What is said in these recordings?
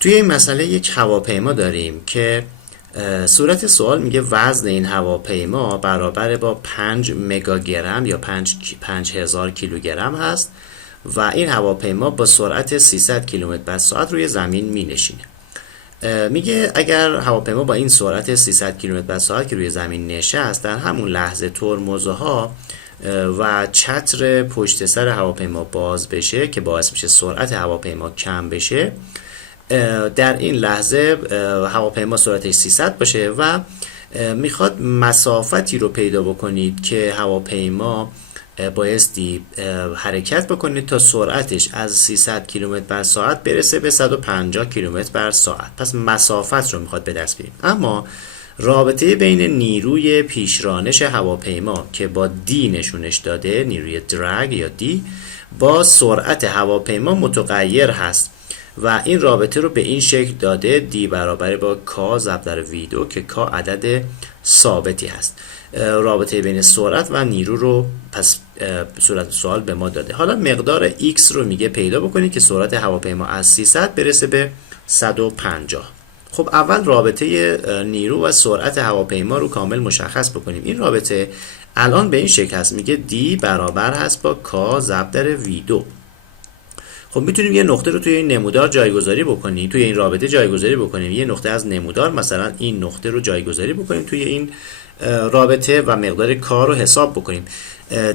توی این مسئله یک هواپیما داریم که صورت سوال میگه وزن این هواپیما برابر با 5 مگاگرم یا 5000 کیلوگرم هست و این هواپیما با سرعت 300 کیلومتر بر ساعت روی زمین می نشینه. میگه اگر هواپیما با این سرعت 300 کیلومتر بر ساعت که روی زمین نشست، در همون لحظه ترمزها و چتر پشت سر هواپیما باز بشه که باعث میشه سرعت هواپیما کم بشه، در این لحظه هواپیما سرعتش 300 باشه و میخواد مسافتی رو پیدا بکنید که هواپیما بایستی حرکت بکنید تا سرعتش از 300 کیلومتر بر ساعت برسه به 150 کیلومتر بر ساعت. پس مسافت رو میخواد به دست بیاریم. اما رابطه بین نیروی پیشرانش هواپیما که با دی نشونش داده، نیروی درگ یا دی، با سرعت هواپیما متغیر هست و این رابطه رو به این شکل داده: دی برابر با کا ضرب در V2 که کا عدد ثابتی هست. رابطه بین سرعت و نیرو رو پس صورت سوال به ما داده. حالا مقدار x رو میگه پیدا بکنید که سرعت هواپیما از 300 برسه به 150. خب اول رابطه نیرو و سرعت هواپیما رو کامل مشخص بکنیم. این رابطه الان به این شکل هست، میگه دی برابر هست با کا ضرب در V2. خب میتونیم یه نقطه رو توی این نمودار جایگذاری بکنیم، توی این رابطه جایگذاری بکنیم. یه نقطه از نمودار، مثلا این نقطه رو جایگذاری بکنیم توی این رابطه و مقدار کار رو حساب بکنیم.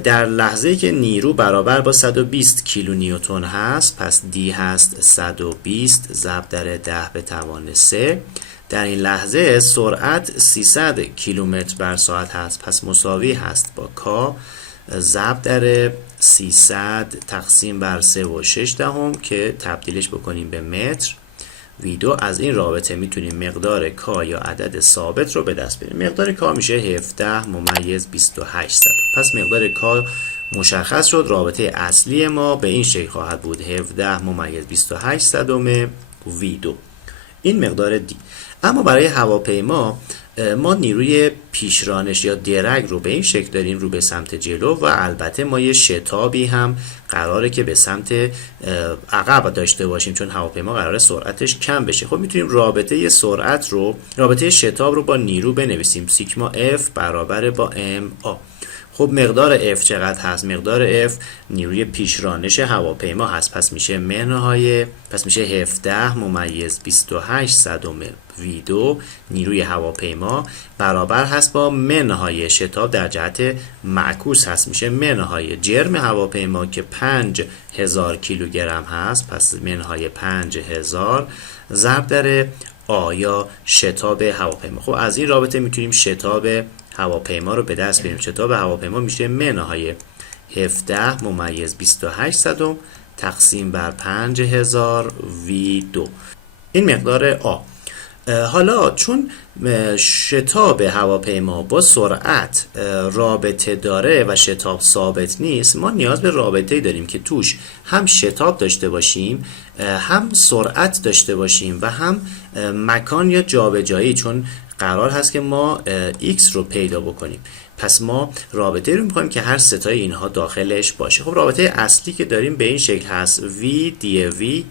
در لحظه‌ای که نیرو برابر با 120 کیلو نیوتن هست، پس دی هست 120 ضرب در 10 به توان 3. در این لحظه سرعت 300 کیلومتر بر ساعت هست، پس مساوی هست با کا ضرب در 300 تقسیم بر 3 و 6 دهم که تبدیلش بکنیم به متر. V2 از این رابطه میتونیم مقدار کا یا عدد ثابت رو به دست بیاریم. مقدار کا میشه 17 ممیز 28 صد. پس مقدار کا مشخص شد. رابطه اصلی ما به این شکل خواهد بود: 17 ممیز 28 صدم V2. این مقدار دی. اما برای هواپیما ما نیروی پیشرانش یا درگ رو به این شکل داریم رو به سمت جلو و البته ما یه شتابی هم قراره که به سمت عقب داشته باشیم، چون هواپیما قراره سرعتش کم بشه. خب میتونیم رابطه شتاب رو با نیرو بنویسیم: سیگما F برابر با MA. خب مقدار F چقدر هست؟ مقدار F نیروی پیشرانش هواپیما هست، پس میشه 17 ممیز 28 صدم V2 نیروی هواپیما برابر هست با منهای شتاب در جهت معکوس هست، میشه منهای جرم هواپیما که 5000 کیلوگرم هست، پس منهای 5000 ضرب در آیا شتاب هواپیما. خب از این رابطه میتونیم شتاب هواپیما رو به دست بیاریم. شتاب هواپیما میشه منهای 17 ممیز 28 صدم تقسیم بر 5000 V2. این مقدار آ. حالا چون شتاب هواپیما با سرعت رابطه داره و شتاب ثابت نیست، ما نیاز به رابطه‌ای داریم که توش هم شتاب داشته باشیم، هم سرعت داشته باشیم و هم مکان یا جابجایی، چون قرار هست که ما x رو پیدا بکنیم. پس ما رابطه رو می‌خوایم که هر ستای اینها داخلش باشه. خب رابطه اصلی که داریم به این شکل هست: v دی v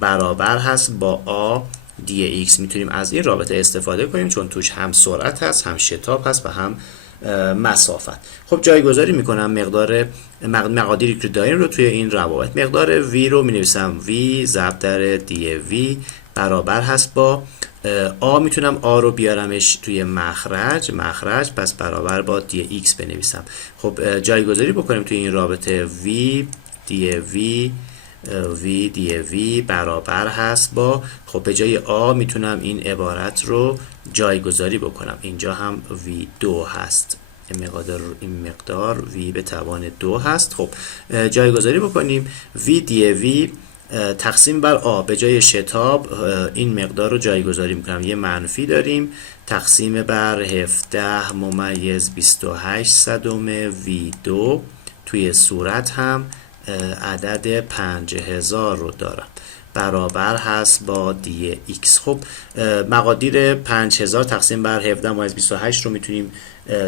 برابر هست با a دی x. میتونیم از این رابطه استفاده کنیم چون توش هم سرعت هست، هم شتاب هست و هم مسافت. خب جایگذاری میکنم مقادیری که داریم رو توی این روابط. مقدار v رو مینویسم v ضرب در دی v برابر هست با آ. میتونم آ رو بیارمش توی مخرج، پس برابر با دی x بنویسم. خب جایگذاری بکنیم توی این رابطه: v دی v برابر هست با، خب به جای آ میتونم این عبارت رو جایگذاری بکنم. اینجا هم v2 هست، این مقدار v به توان 2 هست. خب جایگذاری بکنیم: v دی v تقسیم بر آ. به جای شتاب این مقدار رو جایگذاری میکنم، یه منفی داریم، تقسیم بر 17 ممیز 28 صدم V2. توی صورت هم عدد 5000 رو دارم، برابر هست با دی x. خب مقادیر 5000 تقسیم بر 17 ممیز 28 رو میتونیم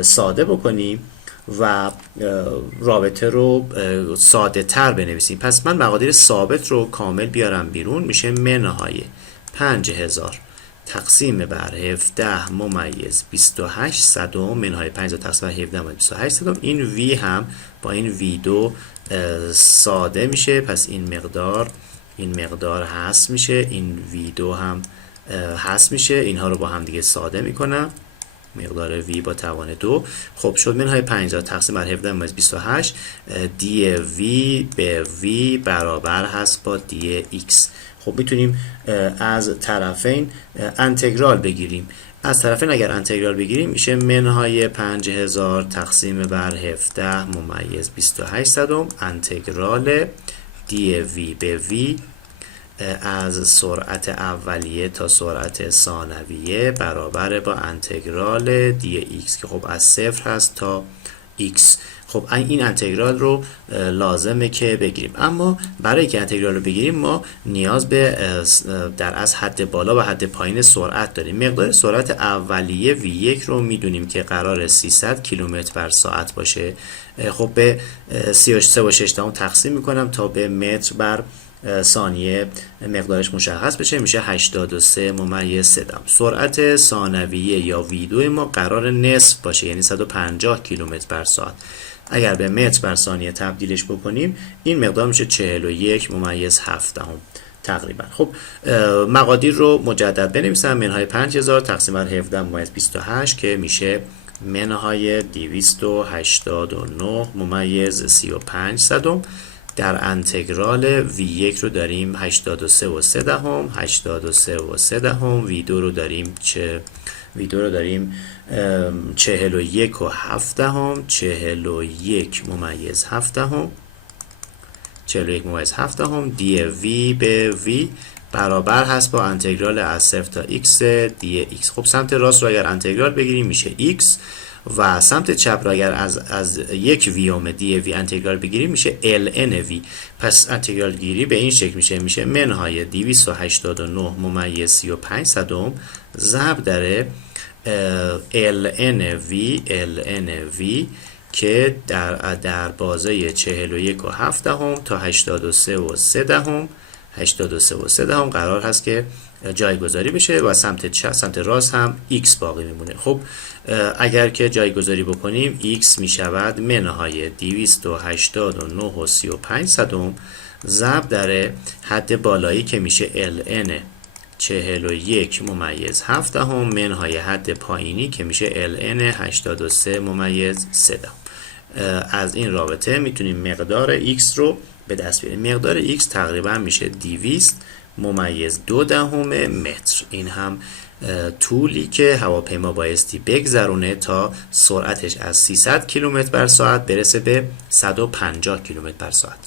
ساده بکنیم و رابطه رو ساده تر بنویسیم. پس من مقادیر ثابت رو کامل بیارم بیرون، میشه منهای 5000 تقسیم بر 17 ممیز 28 صدم منهای 5000 تقسیم بر 17 ممیز 28 صدم. این وی هم با این وی دو ساده میشه، پس این مقدار حذف میشه، این وی دو هم حذف میشه، اینها رو با هم دیگه ساده میکنم، مقدار وی با توان 2. خب شد منهای 5000 تقسیم بر 17 ممیز 28 دی وی به وی برابر هست با دی ایکس. خب میتونیم از طرفین انتگرال بگیریم. از طرفین اگر انتگرال بگیریم میشه منهای 5000 تقسیم بر 17 ممیز 28 صدم انتگرال دی وی به وی از سرعت اولیه تا سرعت ثانویه برابر با انتگرال دی ایکس که خب از 0 هست تا ایکس. خب این انتگرال رو لازمه که بگیریم، اما برای که انتگرال رو بگیریم ما نیاز به در از حد بالا و حد پایین سرعت داریم. مقدار سرعت اولیه v1 رو میدونیم که قرار 300 کیلومتر بر ساعت باشه. خب به 3.6 تقسیم میکنم تا به متر بر ثانیه مقدارش مشخص بشه، میشه 83 ممیز 3 دهم. سرعت ثانویه یا v2 ما قرار نصف باشه، یعنی 150 کیلومتر بر ساعت. اگر به متر بر ثانیه تبدیلش بکنیم این مقدار میشه 41 ممیز 7 دهم تقریبا. خب مقادیر رو مجدد بنویسم. منهای 5000 تقسیم بر 17 ممیز 28 که میشه منهای 289 ممیز 35 صدم در انتگرال v1 رو داریم 83 و 3 دهم، 83 و 3 دهم، v2 رو داریم 41 و 7 دهم، 41 ممیز 7 دهم، 41 ممیز 7 دهم دی وی به وی برابر هست با انتگرال از 0 تا x دی ایکس. خب سمت راست رو اگر انتگرال بگیریم میشه x و سمت چپ را اگر از یک ویوم دی وی انتگرال بگیریم میشه ln وی. پس انتگرال گیری به این شکل میشه منهای 289 ممیز 35 صدم ضرب در ln وی که در بازه 41 و 7 دهم تا 83 و 3 دهم 83 و 3 دهم قرار هست که جایگذاری بشه و سمت راست هم x باقی میمونه. خب اگر که جایگذاری بکنیم x میشود منهای 289 و 35 صدم ضرب در حد بالایی که میشه ln 41 ممیز 7 دهم منهای حد پایینی که میشه ln 83 ممیز 3 دهم. از این رابطه میتونیم مقدار x رو به دست بیاریم. مقدار x تقریبا میشه 200 ممیز 2 دهم متر. این هم طولی که هواپیما بایستی بگذرونه تا سرعتش از 300 کیلومتر بر ساعت برسه به 150 کیلومتر بر ساعت.